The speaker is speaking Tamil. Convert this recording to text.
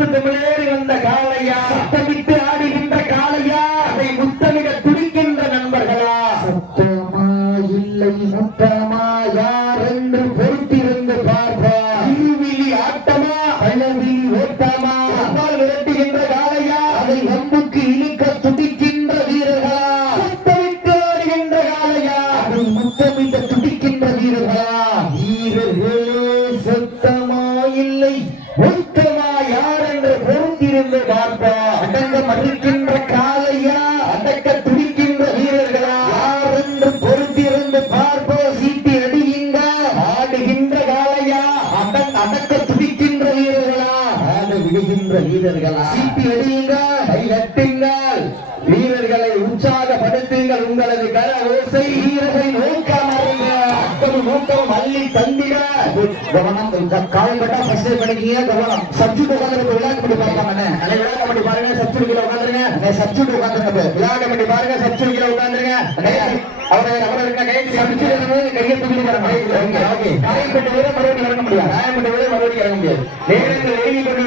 கொடுத்து தமிழேறி வந்த காளையா, சத்தமிட்டு ஆடுகின்ற காளையா, அதை முத்தமிட துடிக்கின்ற நண்பர்களா? சத்தமா இல்லை முத்தமா யார் என்று பொறுத்திருந்து பார்ப்பா. இருவிழி ஆட்டமா பழவிழி ஓட்டமா விரட்டுகின்ற காளையா, அதை வம்புக்கு இழுக்க துடிக்கின்ற வீரர்களா? சத்தமிட்டு ஆடுகின்ற காளையா, அதை முத்தமிட துடிக்கின்ற வீரர்களா? வீரர்களே சத்தமா இல்லை முத்தமா யார் என்று பொறுத்திருந்து பார்ப்பா. அடங்க மறுக்கின்ற காளையா, அடக்க துடிக்கின்ற வீரர்களா, யார் என்று பொறுத்திருந்து பார்ப்போ. சீட்டி அடியுங்க. ஆடுகின்ற காளையா, அடக்க துடிக்கின்ற வீரர்களா? ஆட விடுகின்ற வீரர்களா? சீட்டி அடியுங்க. கைதட்டுங்கள், வீரர்களை உற்சாகப்படுத்துங்கள். உங்களது கர ஓசை வீரர்கள் நோக்கமருங்க. அப்படி நோக்கம் அள்ளி தந்திட கவனம். காயப்பட்டா ஃபர்ஸ்ட் பண்ணிக்கீங்க. கவனம். சப்ஜெக்ட் உட்காந்துருக்கு. விழா கமிட்டி பார்ப்பாங்க. விழா கமிட்டி பாருங்க, சப்ஸ்டியூட்ல உட்காந்துருங்க. சப்ஜெக்ட் உட்காந்துருங்க. விழா கமிட்டி பாருங்க, சப்ஸ்டியூட்ல உட்காந்துருங்க. அவர் இருக்க கையை தூக்கி காயப்பட்ட வீரர் மறுபடியும் இறங்க முடியாது. நேரங்கள் எழுதி கொண்டு